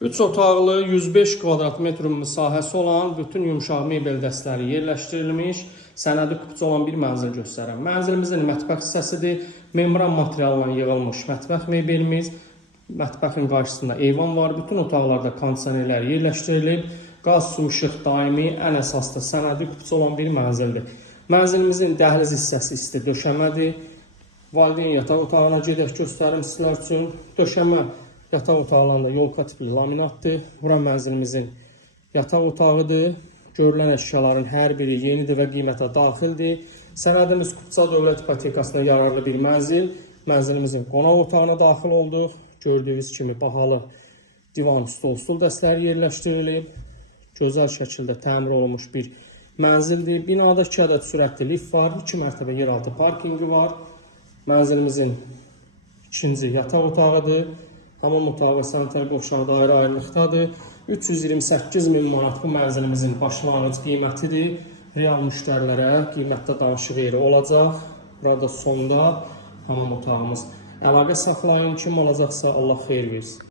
3 otaqlı 105 kvadrat metr müsahəsi olan bütün yumşaq mebel dəstləri yerləşdirilmiş, sənədi kupça olan bir mənzil göstərəm. Mənzilimizin mətbəx hissəsidir. Membran materialından yığılmış mətbəx mebelimiz. Mətbəxin qarşısında eyvan var. Bütün otaqlarda kondisionerlər yerləşdirilib. Qaz, su, işıq daimi, ən əsaslı sənədi kupça olan bir mənzildir. Mənzilimizin dəhliz hissəsi isti döşəmədir. Valideyn yataq otağına gedək göstərim sizlər üçün. Döşəmə yataq otaqlarında yolka tipli laminatdır. Bura mənzilimizin yataq otağıdır. Görülən əşyaların hər biri yenidir və qiymətə daxildir. Sənədimiz Kupça Dövlət İpotekasına yararlı bir mənzil. Mənzilimizin qonaq otağına daxil olduq. Gördüyünüz kimi bahalı divan, stol dəstləri yerləşdirilib. Gözəl şəkildə təmir olunmuş bir mənzildir. Binada 2 ədəd sürətli lift var. 2 mərtəbə yeraltı parkingi var. Mənzilimizin ikinci yataq otağıdır. Hamam otağı və sanitar qovşağı da ayrı-ayrılıqdadır. 328 min manat bu mənzilimizin başlanğıc qiymətidir. Real müştərilərə qiymətdə danışıq yeri olacaq. Burada sonda hamam otağımız. Əlaqə saxlayın, kim alacaqsa Allah xeyir versin.